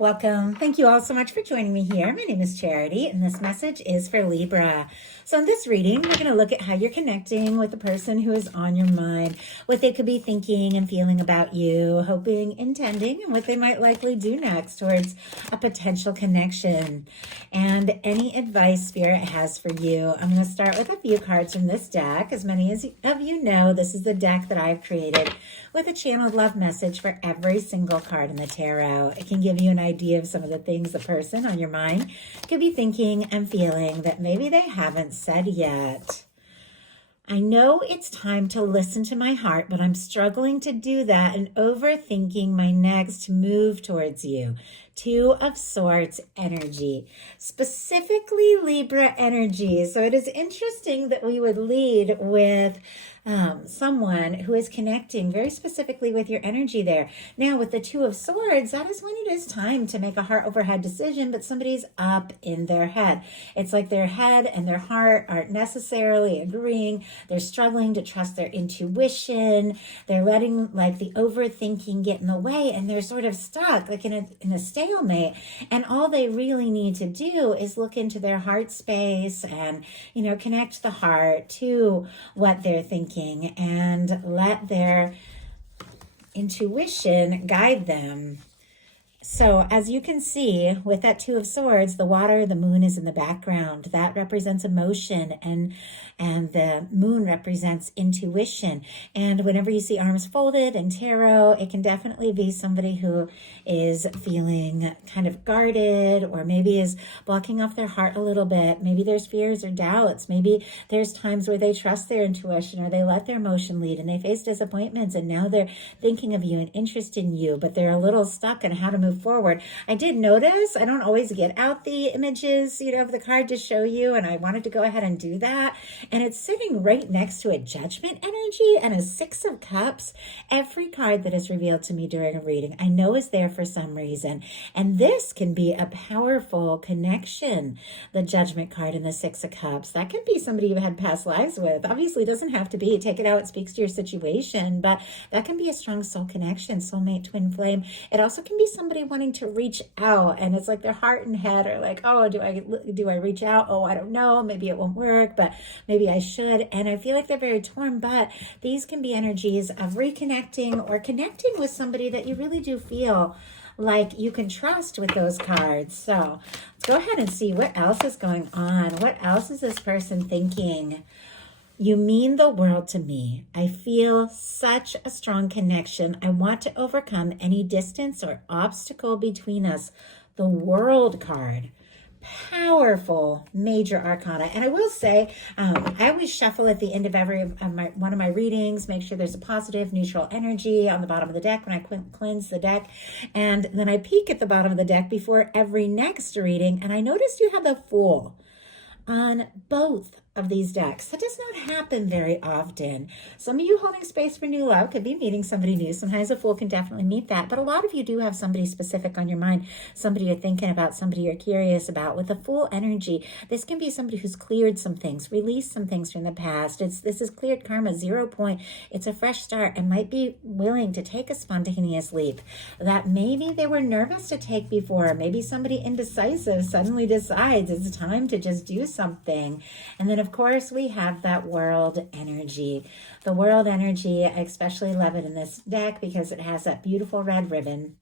welcome. Thank you all so much for joining me here. My name is Charity, and this message is for Libra. So in this reading, we're going to look at how you're connecting with the person who is on your mind, what they could be thinking and feeling about you, hoping, intending, and what they might likely do next towards a potential connection, and any advice Spirit has for you. I'm going to start with a few cards from this deck. As many of you know, this is the deck that I've created with a channeled love message for every single card in the tarot. It can give you an idea of some of the things the person on your mind could be thinking and feeling that maybe they haven't said yet. I know it's time to listen to my heart, but I'm struggling to do that and overthinking my next move towards you. Two of Swords energy, specifically Libra energy. So it is interesting that we would lead with someone who is connecting very specifically with your energy there. Now with the Two of Swords, that is when it is time to make a heart over head decision, but somebody's up in their head. It's like their head and their heart aren't necessarily agreeing. They're struggling to trust their intuition. They're letting like the overthinking get in the way, and they're sort of stuck like in a stalemate. And all they really need to do is look into their heart space and, connect the heart to what they're thinking and let their intuition guide them. So as you can see with that Two of Swords, the water, the moon is in the background. That represents emotion, and the moon represents intuition. And whenever you see arms folded in tarot, it can definitely be somebody who is feeling kind of guarded, or maybe is blocking off their heart a little bit. Maybe there's fears or doubts. Maybe there's times where they trust their intuition, or they let their emotion lead, and they face disappointments, and now they're thinking of you and interested in you, but they're a little stuck on how to move forward. I did notice I don't always get out the images, of the card to show you, and I wanted to go ahead and do that. And it's sitting right next to a Judgment energy and a Six of Cups. Every card that is revealed to me during a reading, I know is there for some reason. And this can be a powerful connection. The Judgment card and the Six of Cups. That could be somebody you've had past lives with. Obviously, it doesn't have to be. Take it out. It speaks to your situation, but that can be a strong soul connection, soulmate, twin flame. It also can be somebody wanting to reach out, and it's like their heart and head are like, oh, do I reach out? Oh, I don't know. Maybe it won't work, but maybe I should. And I feel like they're very torn, but these can be energies of reconnecting or connecting with somebody that you really do feel like you can trust with those cards. So let's go ahead and see what else is going on. What else is this person thinking? You mean the world to me. I feel such a strong connection. I want to overcome any distance or obstacle between us. The World card. Powerful major arcana. And I will say, I always shuffle at the end of one of my readings, make sure there's a positive neutral energy on the bottom of the deck when I cleanse the deck. And then I peek at the bottom of the deck before every next reading. And I noticed you have the Fool on both of these decks. That does not happen very often. Some of you holding space for new love could be meeting somebody new. Sometimes a Fool can definitely meet that, but a lot of you do have somebody specific on your mind, somebody you're thinking about, somebody you're curious about. With the Fool energy, this can be somebody who's cleared some things, released some things from the past. This is cleared karma, 0 point. It's a fresh start, and might be willing to take a spontaneous leap that maybe they were nervous to take before. Maybe somebody indecisive suddenly decides it's time to just do something. And then of course, we have that World energy. The World energy, I especially love it in this deck because it has that beautiful red ribbon,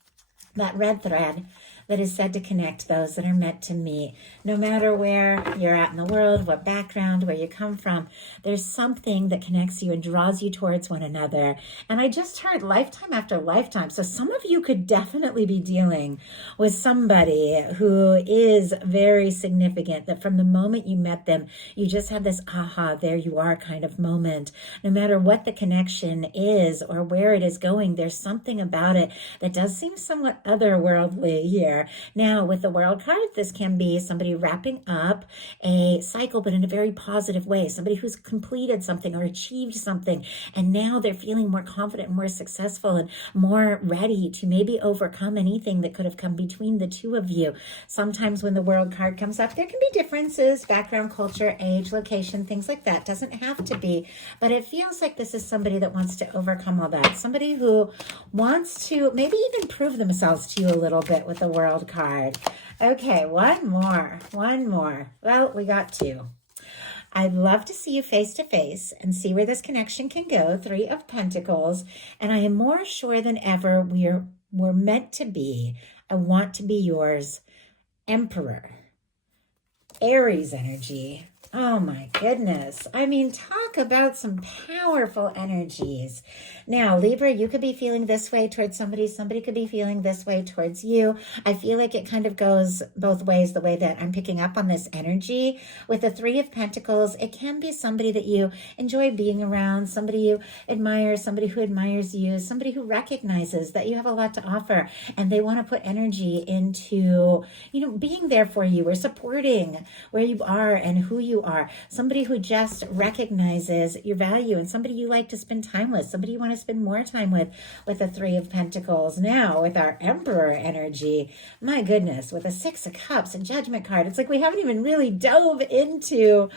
that red thread that is said to connect those that are meant to meet. No matter where you're at in the world, what background, where you come from, there's something that connects you and draws you towards one another. And I just heard lifetime after lifetime. So some of you could definitely be dealing with somebody who is very significant, that from the moment you met them, you just had this aha, there you are kind of moment. No matter what the connection is or where it is going, there's something about it that does seem somewhat otherworldly here. Now, with the World card, this can be somebody wrapping up a cycle, but in a very positive way. Somebody who's completed something or achieved something, and now they're feeling more confident, more successful, and more ready to maybe overcome anything that could have come between the two of you. Sometimes when the World card comes up, there can be differences, background, culture, age, location, things like that. Doesn't have to be, but it feels like this is somebody that wants to overcome all that. Somebody who wants to maybe even prove themselves to you a little bit with the World World card. Okay, one more. Well, we got two. I'd love to see you face to face and see where this connection can go. 3 of Pentacles. And I am more sure than ever we're meant to be. I want to be yours. Emperor. Aries energy. Oh my goodness. I mean, talk about some powerful energies. Now, Libra, you could be feeling this way towards somebody. Somebody could be feeling this way towards you. I feel like it kind of goes both ways, the way that I'm picking up on this energy. With the 3 of Pentacles, it can be somebody that you enjoy being around, somebody you admire, somebody who admires you, somebody who recognizes that you have a lot to offer, and they want to put energy into, being there for you or supporting where you are and who you are. Somebody who just recognizes your value, and somebody you like to spend time with, somebody you want to spend more time with the 3 of Pentacles. Now, with our Emperor energy, my goodness, with a 6 of Cups and Judgment card, it's like we haven't even really dove into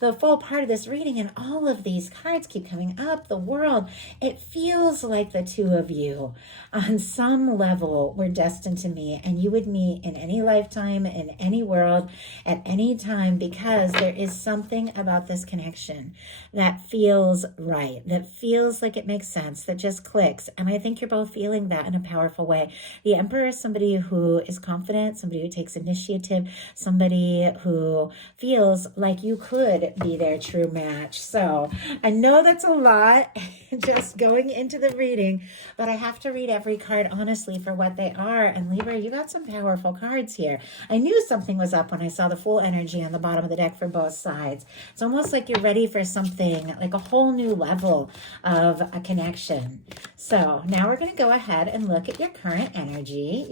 the full part of this reading, and all of these cards keep coming up. The World. It feels like the two of you, on some level, were destined to meet, and you would meet in any lifetime, in any world, at any time, because there is something about this connection that feels right, that feels like it makes sense, that just clicks. And I think you're both feeling that in a powerful way. The Emperor is somebody who is confident, somebody who takes initiative, somebody who feels like you could be their true match. So I know that's a lot just going into the reading, but I have to read every card honestly for what they are. And Libra, you got some powerful cards here. I knew something was up when I saw the full energy on the bottom of the deck for both sides. It's almost like you're ready for something like a whole new level of a connection. So now we're going to go ahead and look at your current energy,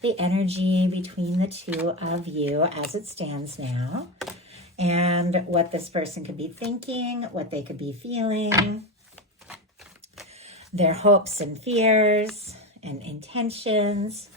the energy between the two of you as it stands now, and what this person could be thinking, what they could be feeling, their hopes and fears and intentions,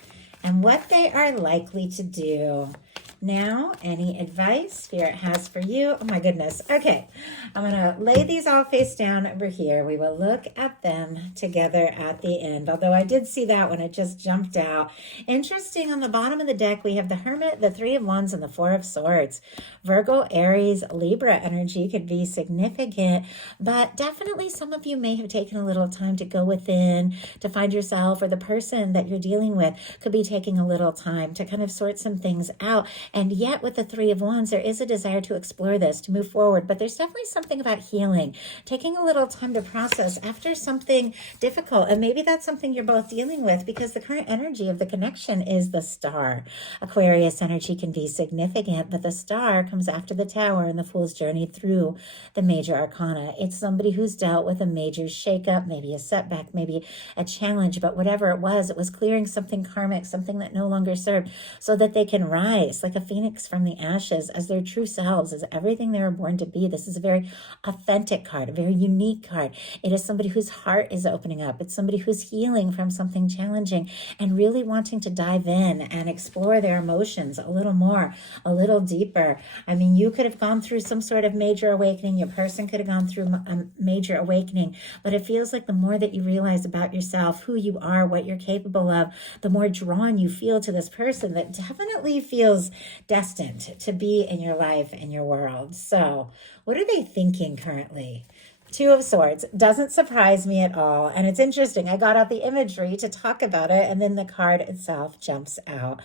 and what they are likely to do. Now, any advice Spirit has for you? Oh my goodness. Okay, I'm going to lay these all face down over here. We will look at them together at the end. Although I did see that one, it just jumped out. Interesting, on the bottom of the deck, we have the Hermit, the 3 of Wands, and the 4 of Swords. Virgo, Aries, Libra energy could be significant, but definitely some of you may have taken a little time to go within, to find yourself, or the person that you're dealing with could be taking a little time to kind of sort some things out. And yet with the 3 of Wands, there is a desire to explore this, to move forward. But there's definitely something about healing, taking a little time to process after something difficult. And maybe that's something you're both dealing with, because the current energy of the connection is the Star. Aquarius energy can be significant, but the Star comes after the Tower and the Fool's journey through the major arcana. It's somebody who's dealt with a major shakeup, maybe a setback, maybe a challenge, but whatever it was clearing something karmic, something that no longer served, so that they can rise like a phoenix from the ashes as their true selves, as everything they were born to be. This is a very authentic card, a very unique card. It is somebody whose heart is opening up. It's somebody who's healing from something challenging and really wanting to dive in and explore their emotions a little more, a little deeper. I mean, you could have gone through some sort of major awakening. Your person could have gone through a major awakening, but it feels like the more that you realize about yourself, who you are, what you're capable of, the more drawn you feel to this person that definitely feels destined to be in your life and your world. So what are they thinking currently? 2 of Swords doesn't surprise me at all. And it's interesting. I got out the imagery to talk about it, and then the card itself jumps out.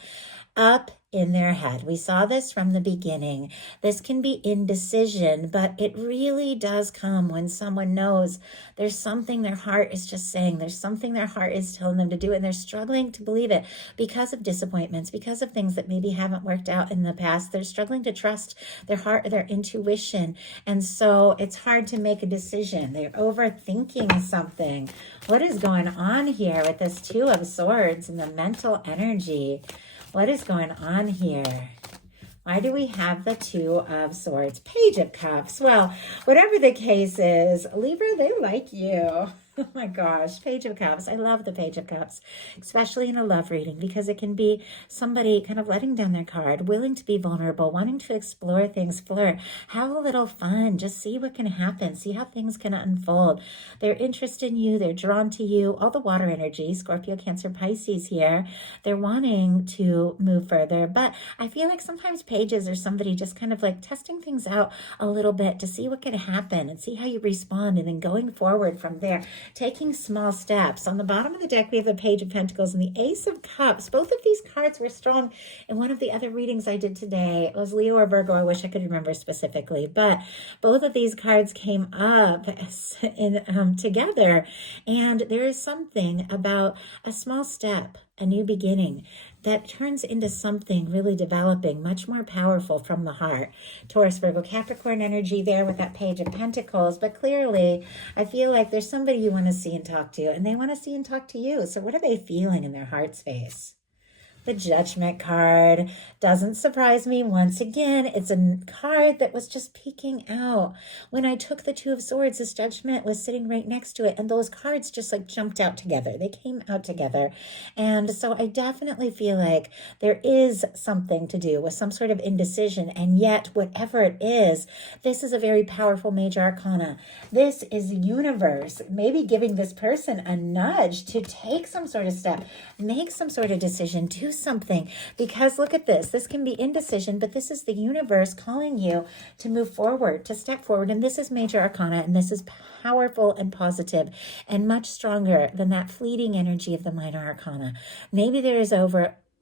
Up in their head. We saw this from the beginning. This can be indecision, but it really does come when someone knows there's something their heart is just saying, there's something their heart is telling them to do, and they're struggling to believe it because of disappointments, because of things that maybe haven't worked out in the past. They're struggling to trust their heart, their intuition, and so it's hard to make a decision. They're overthinking something. What is going on here with this 2 of Swords and the mental energy? What is going on here? Why do we have the 2 of Swords? Page of Cups. Well, whatever the case is, Libra, they like you. Oh my gosh, Page of Cups. I love the Page of Cups, especially in a love reading, because it can be somebody kind of letting down their card, willing to be vulnerable, wanting to explore things, flirt, have a little fun, just see what can happen, see how things can unfold. They're interested in you, they're drawn to you, all the water energy, Scorpio, Cancer, Pisces here. They're wanting to move further, but I feel like sometimes pages are somebody just kind of like testing things out a little bit to see what can happen and see how you respond, and then going forward from there, taking small steps. On the bottom of the deck, we have the Page of Pentacles and the Ace of Cups. Both of these cards were strong in one of the other readings I did today. It was Leo or Virgo. I wish I could remember specifically, but both of these cards came up together. And there is something about a small step, a new beginning, that turns into something really developing, much more powerful from the heart. Taurus, Virgo, Capricorn energy there with that Page of Pentacles. But clearly, I feel like there's somebody you want to see and talk to, and they want to see and talk to you. So what are they feeling in their heart space? The Judgment card doesn't surprise me. Once again, it's a card that was just peeking out. When I took the Two of Swords, this Judgment was sitting right next to it, and those cards just like jumped out together. They came out together. And so I definitely feel like there is something to do with some sort of indecision, and yet whatever it is, this is a very powerful major arcana. This is the universe maybe giving this person a nudge to take some sort of step, make some sort of decision, do something. Because look at this. This can be indecision, but this is the universe calling you to move forward, to step forward. And this is major arcana, and this is powerful and positive and much stronger than that fleeting energy of the minor arcana. Maybe there is a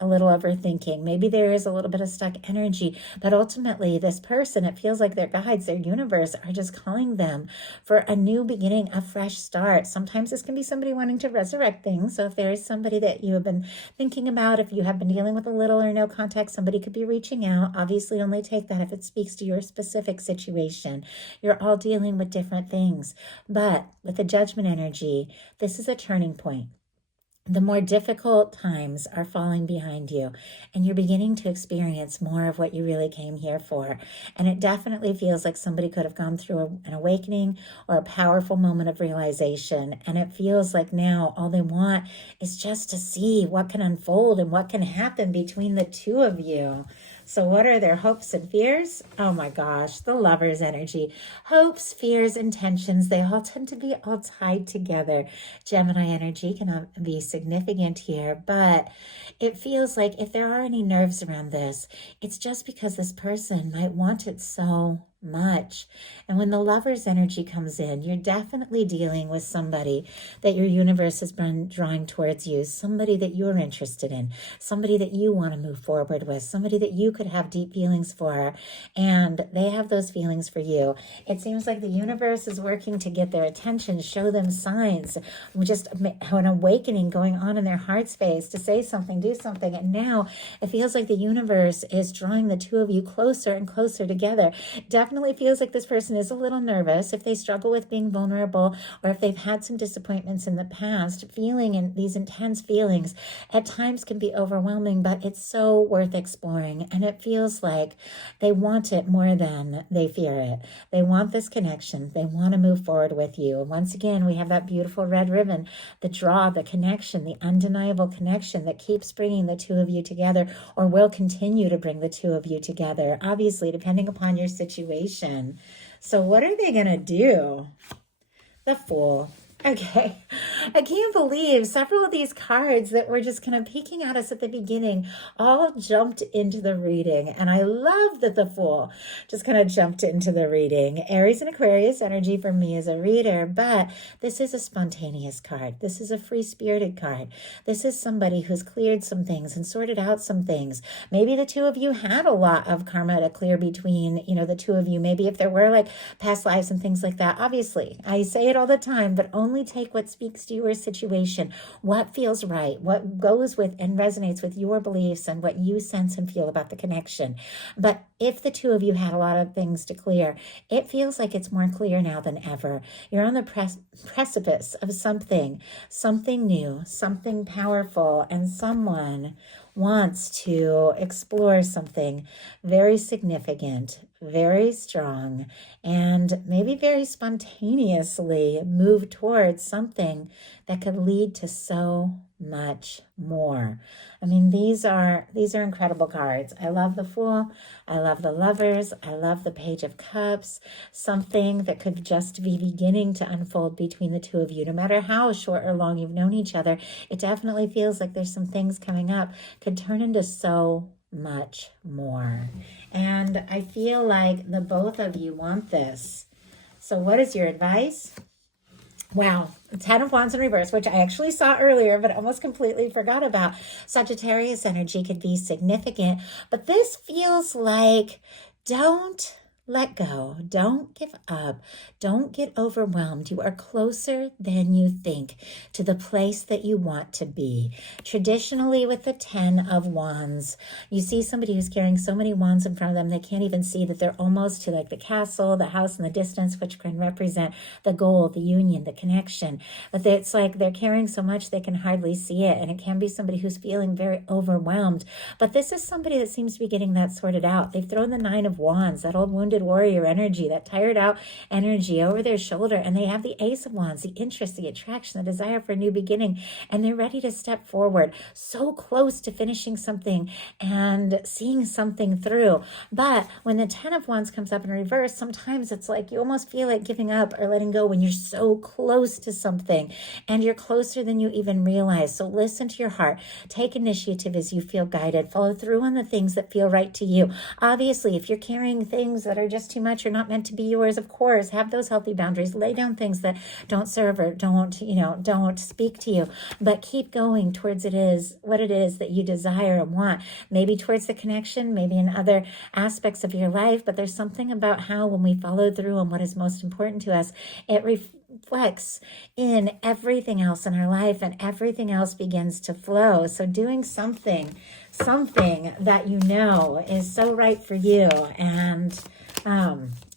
little overthinking. Maybe there is a little bit of stuck energy, but ultimately this person, it feels like their guides, their universe are just calling them for a new beginning, a fresh start. Sometimes this can be somebody wanting to resurrect things. So if there is somebody that you have been thinking about, if you have been dealing with a little or no contact, somebody could be reaching out. Obviously only take that if it speaks to your specific situation. You're all dealing with different things, but with the Judgment energy, this is a turning point. The more difficult times are falling behind you, and you're beginning to experience more of what you really came here for. And it definitely feels like somebody could have gone through an awakening or a powerful moment of realization. And it feels like now all they want is just to see what can unfold and what can happen between the two of you. So what are their hopes and fears? Oh my gosh, the Lover's energy. Hopes, fears, intentions, they all tend to be all tied together. Gemini energy can be significant here, but it feels like if there are any nerves around this, it's just because this person might want it so much. And when the Lover's energy comes in, you're definitely dealing with somebody that your universe has been drawing towards you, somebody that you're interested in, somebody that you want to move forward with, somebody that you could have deep feelings for, and they have those feelings for you. It seems like the universe is working to get their attention, show them signs, just an awakening going on in their heart space to say something, do something. And now it feels like the universe is drawing the two of you closer and closer together. Definitely feels like this person is a little nervous if they struggle with being vulnerable, or if they've had some disappointments in the past. Feeling and these intense feelings at times can be overwhelming, but it's so worth exploring. And it feels like they want it more than they fear it. They want this connection. They want to move forward with you. And once again, we have that beautiful red ribbon, the draw, the connection, the undeniable connection that keeps bringing the two of you together, or will continue to bring the two of you together, obviously, depending upon your situation. So what are they going to do? The Fool. Okay, I can't believe several of these cards that were just kind of peeking at us at the beginning all jumped into the reading. And I love that the Fool just kind of jumped into the reading. Aries and Aquarius energy for me as a reader, but this is a spontaneous card. This is a free-spirited card. This is somebody who's cleared some things and sorted out some things. Maybe the two of you had a lot of karma to clear between, the two of you. Maybe if there were like past lives and things like that. Obviously, I say it all the time, but only take what speaks to your situation, what feels right, what goes with and resonates with your beliefs and what you sense and feel about the connection. But if the two of you had a lot of things to clear, it feels like it's more clear now than ever. You're on the precipice of something new, something powerful, and someone wants to explore something very significant, very strong, and maybe very spontaneously move towards something that could lead to so much more. I mean, these are incredible cards. I love the Fool. I love the Lovers. I love the Page of Cups. Something that could just be beginning to unfold between the two of you. No matter how short or long you've known each other, it definitely feels like there's some things coming up could turn into so much more. And I feel like the both of you want this. So what is your advice? Wow, 10 of Wands in reverse, which I actually saw earlier, but almost completely forgot about. Sagittarius energy could be significant, but this feels like don't let go. Don't give up. Don't get overwhelmed. You are closer than you think to the place that you want to be. Traditionally, with the 10 of Wands, you see somebody who's carrying so many wands in front of them, they can't even see that they're almost to like the castle, the house in the distance, which can represent the goal, the union, the connection. But it's like they're carrying so much they can hardly see it. And it can be somebody who's feeling very overwhelmed. But this is somebody that seems to be getting that sorted out. They've thrown the 9 of Wands, that old wounded warrior energy, that tired out energy over their shoulder, and they have the Ace of Wands, the interest, the attraction, the desire for a new beginning, and they're ready to step forward, so close to finishing something and seeing something through. But when the 10 of Wands comes up in reverse, sometimes it's like you almost feel like giving up or letting go when you're so close to something, and you're closer than you even realize. So listen to your heart, take initiative as you feel guided, follow through on the things that feel right to you. Obviously, if you're carrying things that are just too much or not meant to be yours, of course, have those healthy boundaries. Lay down things that don't serve or don't speak to you, but keep going towards what it is that you desire and want. Maybe towards the connection, maybe in other aspects of your life, but there's something about how when we follow through on what is most important to us, it reflects in everything else in our life, and everything else begins to flow. So doing something that you know is so right for you, and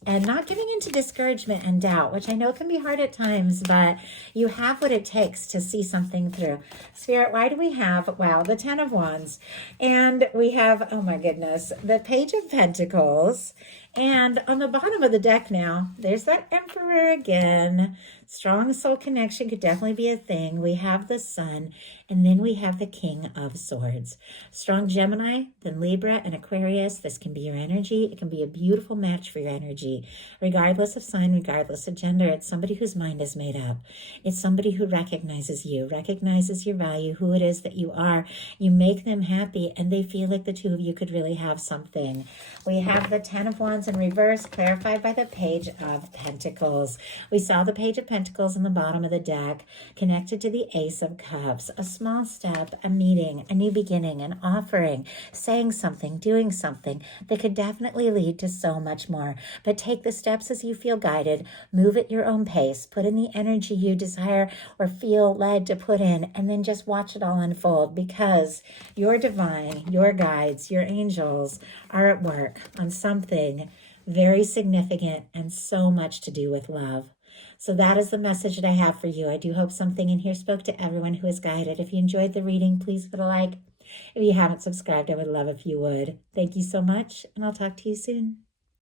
not giving into discouragement and doubt, which I know can be hard at times, but you have what it takes to see something through. Spirit, why do we have, wow, the 10 of Wands, and we have, oh my goodness, the Page of Pentacles, and on the bottom of the deck now, there's that Emperor again. Strong soul connection could definitely be a thing. We have the Sun, and then we have the King of Swords. Strong Gemini, then Libra and Aquarius. This can be your energy. It can be a beautiful match for your energy. Regardless of sign, regardless of gender, it's somebody whose mind is made up. It's somebody who recognizes you, recognizes your value, who it is that you are. You make them happy, and they feel like the two of you could really have something. We have the 10 of Wands in reverse, clarified by the Page of Pentacles. We saw the Page of Pentacles in the bottom of the deck, connected to the Ace of Cups. A small step, a meeting, a new beginning, an offering, saying something, doing something that could definitely lead to so much more. But take the steps as you feel guided, move at your own pace, put in the energy you desire or feel led to put in, and then just watch it all unfold, because your divine, your guides, your angels are at work on something very significant and so much to do with love. So that is the message that I have for you. I do hope something in here spoke to everyone who is guided. If you enjoyed the reading, please put a like. If you haven't subscribed, I would love if you would. Thank you so much, and I'll talk to you soon.